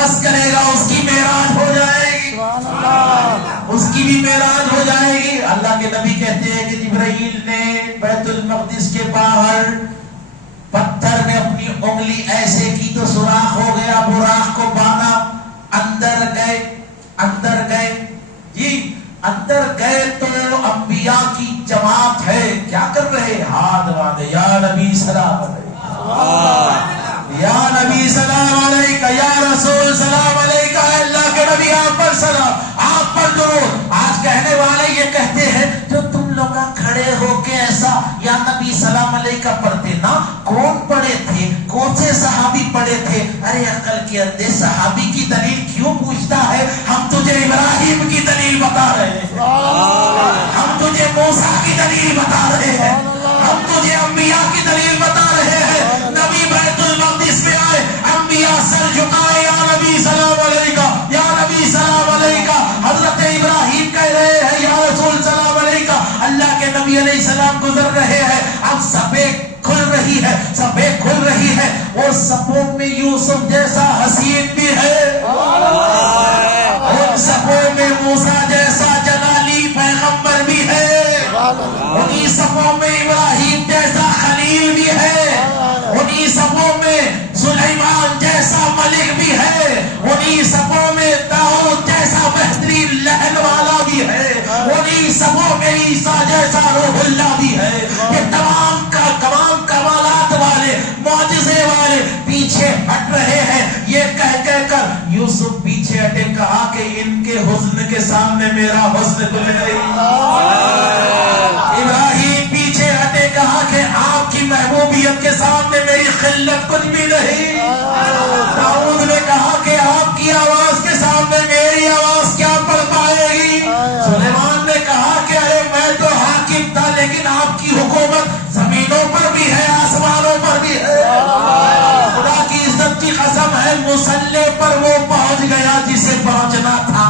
بس کرے گا اس کی معراج ہو جائے گی، اس کی بھی معراج ہو جائے گی۔ اللہ کے نبی کہتے ہیں کہ جبرائیل نے بیت المقدس کے باہر پتھر میں اپنی انگلی ایسے کی تو سوراخ ہو گیا، براق کو باندھا، اندر گئے جی، اندر گئے تو انبیاء کی جماعت ہے، کیا کر رہے؟ ہاتھ باندھے، یا نبی سلام علیکہ، یا نبی سلام علیکہ، یا رسول سلام علیکہ، اللہ کے نبی آپ پر سلام، آپ پر درود۔ آج کہنے والے یہ کہتے ہیں جو تم لوگ کھڑے ہو کے ایسا یا نبی سلام علیکہ پڑھتے نا، کون پڑھے تھے؟ کون سے صحابی پڑھے تھے؟ ارے عقل کے اندھے صحابی کی دلیل کیوں پوچھتا ہے؟ ہم تجھے ابراہیم کی دلیل بتا رہے ہیں، ہم تجھے موسیٰ کی دلیل بتا رہے ہیں، ہم تجھے انبیاء کی دلیل بتا رہے ہیں۔ نبی بیت المقدس میں آئے، انبیاء سر جھکائے، یا نبی سلام علیکہ، یا نبی سلام علیکہ۔ حضرت ابراہیم کہہ رہے ہیں یا رسول سلام علیکہ، اللہ کے نبی علیہ السلام گزر رہے ہیں، اب صفیں کھل رہی ہے، صفیں کھل رہی ہے، اور صفوں میں یوسف جیسا حسین بھی ہے، ان صفوں میں موسیٰ جیسا جلالی پیغمبر بھی ہے، انہی صفوں میں ابراہیم جیسا خلیل بھی ہے، انہی صفوں میں سلیمان جیسا ملک بھی ہے، انہی صفوں میں داؤد جیسا بہترین لہن والا بھی ہے، انہی صفوں میں عیسیٰ جیسا روح اللہ بھی ہے۔ یہ تمام کمالات والے، معجزے والے پیچھے ہٹ رہے ہیں، یہ کہہ کر یوسف پیچھے ہٹے، کہا کہ ان کے حسن کے سامنے میرا حسن کچھ نہیں۔ ابراہیم پیچھے ہٹے، کہا کہ آپ کی محبوبیت کے سامنے میری خلت کچھ بھی نہیں۔ داؤد نے کہا کہ آپ کی آواز کے سامنے میری آواز کیا پڑ پائے گی۔ سلیمان نے کہا کہ ارے میں تو حاکم تھا، لیکن آپ کی حکومت زمینوں پر بھی ہے، آسمانوں پر بھی ہے۔ خدا کی عزت کی قسم ہے، مصلی پر وہ پہنچ گیا جسے پہنچنا تھا،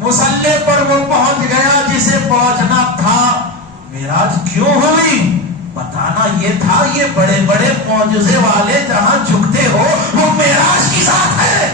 مصلی پر وہ پہنچ گیا جسے پہنچنا تھا۔ معراج کیوں ہوئی؟ بتانا یہ تھا، یہ بڑے بڑے معجزے والے جہاں جھکتے ہو وہ معراج کی ذات ہے۔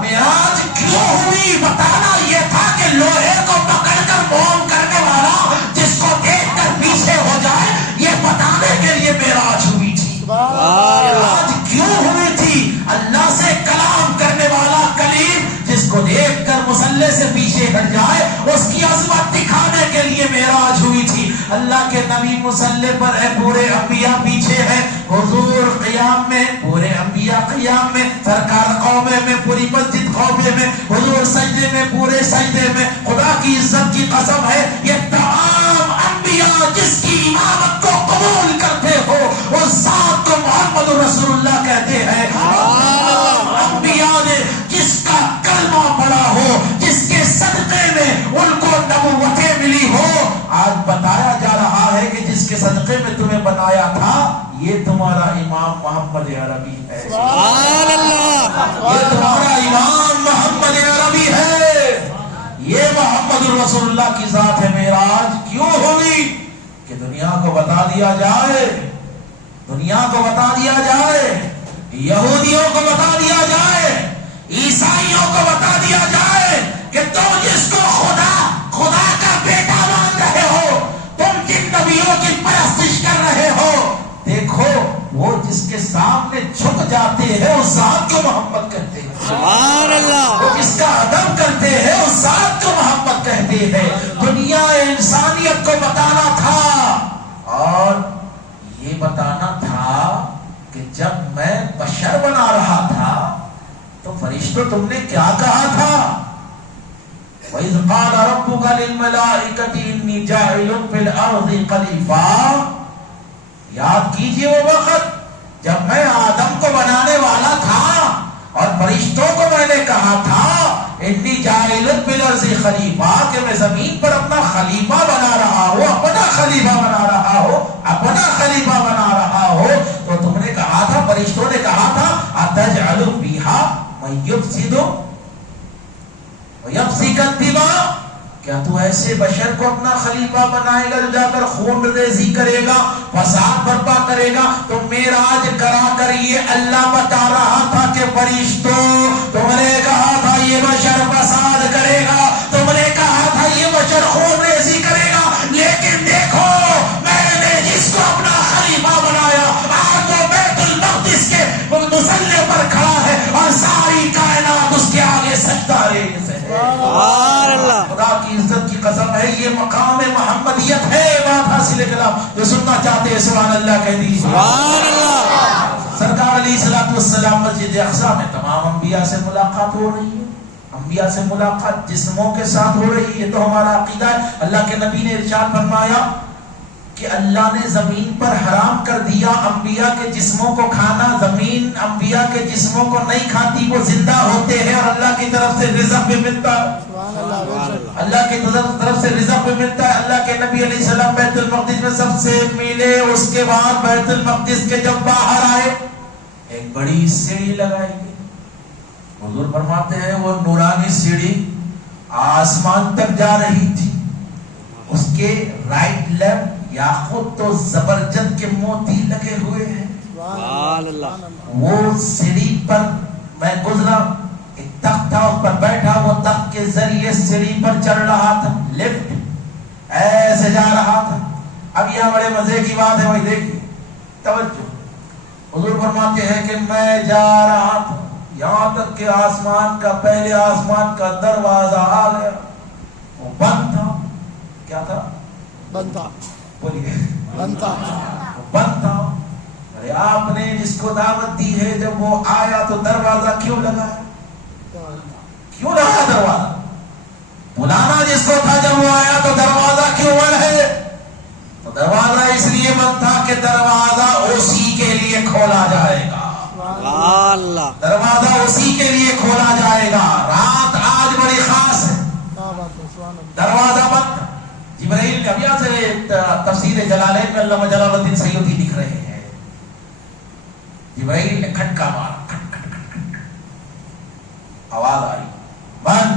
معراج کیوں ہوئی؟ بتانا یہ تھا کہ لوہے کو پکڑ کر موم کرنے والا جس کو دیکھ کر پیچھے ہو جائے، یہ بتانے کے لیے معراج ہوئی تھی۔ معراج کیوں ہوئی تھی؟ اللہ سے کلام کرنے والا کلیم جس کو دیکھ کر مصلی سے پیچھے ہٹ جائے، اس کی عظمت دکھانے کے لیے معراج ہوئی تھی۔ اللہ کے نبی مصلی پر ہے، پورے انبیاء پیچھے ہیں، حضور قیام میں، پورے انبیاء قیام میں، سرکار قومے میں، پوری مسجد قومے میں، حضور سجدے میں، پورے سجدے میں۔ خدا کی عزت کی قسم ہے، یہ تمام انبیاء جس کی امامت کو قبول کرتے ہو اس ذات کو محمد رسول اللہ کہتے ہیں۔ انبیاء نے جس کا کلمہ پڑھا ہو، جس کے صدقے میں ان کو نبوتیں ملی ہو، آج بتایا جا رہا ہے کہ جس کے صدقے میں تمہیں بنایا تھا یہ تمہارا امام محمد عربی ہے، یہ تمہارا امام محمد عربی ہے، یہ محمد رسول اللہ کی ذات ہے۔ معراج کیوں ہوئی؟ کہ دنیا کو بتا دیا جائے، دنیا کو بتا دیا جائے، یہودیوں کو بتا دیا جائے، عیسائیوں کو بتا دیا جائے کہ تم جس کو خدا کا بیٹا مان رہے ہو، تم جن نبیوں کی پرستش کر رہے ہو، دیکھو وہ جس کے سامنے جھک جاتے ہیں اس ذات کو محمد کہتے ہیں، سبحان اللہ، وہ جس کا ادب کرتے ہیں اس ذات کو محمد کہتے ہیں۔ دنیا انسانیت کو بتانا تھا، اور یہ بتانا تھا کہ جب میں بشر بنا رہا تھا تو فرشتوں تم نے کیا کہا تھا؟ وَإِذْ قَالَ رَبُّكَ لِلْمَلَائِكَةِ إِنِّي جَاعِلٌ فِي الْأَرْضِ خَلِيفَةً۔ یاد کیجئے وہ وقت جب میں آدم کو بنانے والا تھا اور فرشتوں کو میں نے کہا تھا انی جاعل فی الارض خلیفہ، کہ میں زمین پر اپنا خلیفہ بنا رہا ہوں، اپنا خلیفہ بنا رہا ہوں، اپنا خلیفہ بنا رہا ہوں، تو تم نے کہا تھا، فرشتوں نے کہا تھا اتجعل فیہا من یفسد ویسفک الدماء، کیا تو ایسے بشر کو اپنا خلیفہ بنائے گا جو جا کر خون ریزی کرے گا، فساد برپا کرے گا؟ تو معراج کرا کر یہ اللہ بتا رہا تھا کہ قسم ہے یہ مقام محمدیت ہے. بات حاصل کلام جو سننا چاہتے ہیں سبحان اللہ کہہ دیجیے سبحان اللہ. سرکار علیہ الصلوۃ والسلام مسجد اقصی میں تمام انبیاء سے ملاقات ہو رہی ہے. انبیاء سے ملاقات جسموں کے ساتھ ہو رہی ہے. یہ تو ہمارا عقیدہ ہے. اللہ کے نبی نے ارشاد فرمایا کہ اللہ نے زمین پر حرام کر دیا انبیاء کے جسموں کو کھانا. زمین انبیاء کے جسموں کو نہیں کھاتی, وہ زندہ ہوتے ہیں اور اللہ کی طرف سے رزق بھی ملتا ہے. اللہ کی طرف سے رزق بھی ملتا ہے. اللہ کے نبی علیہ السلام بیت المقدس میں سب سے ملے. اس کے بعد بیت المقدس کے جب باہر آئے ایک بڑی سیڑھی لگائی گئی. حضور فرماتے ہیں وہ نورانی سیڑھی آسمان تک جا رہی تھی. اس کے رائٹ لیفٹ یاقوت تو زبرجد کے موتی لگے ہوئے ہیں. وہ سیڑھی پر میں گزرا, ایک تخت تھا اس پر بیٹھا, وہ تخت کے ذریعے سیڑھی پر چڑھ رہا تھا. لفٹ ایسے جا رہا تھا. اب یہاں بڑے مزے کی بات ہے بھائی دیکھیے توجہ. حضور فرماتے ہیں کہ میں جا رہا تھا یہاں تک کہ آسمان کا پہلے آسمان کا دروازہ آ گیا. وہ بند تھا. کیا تھا؟ بند تھا. بولیے بند تھا. بند تھا. ارے آپ نے جس کو دعوت دی ہے جب وہ آیا تو دروازہ کیوں لگا ہے؟ کیوں لگا دروازہ؟ بلانا جس کو تھا جب وہ آیا تو دروازہ کیوں بند ہے؟ تو دروازہ اس لیے بند تھا کہ دروازہ اسی کے لیے کھولا جائے گا. دروازہ اسی کے لیے کھولا جائے گا. رات آج بڑی خاص ہے. دروازہ بند. جبرائیل ابھی سے تفسیر جلالین میں علامہ جلال الدین سیوطی لکھ رہے ہیں. جبرائیل نے کھٹکا مارا, آواز آئی بند.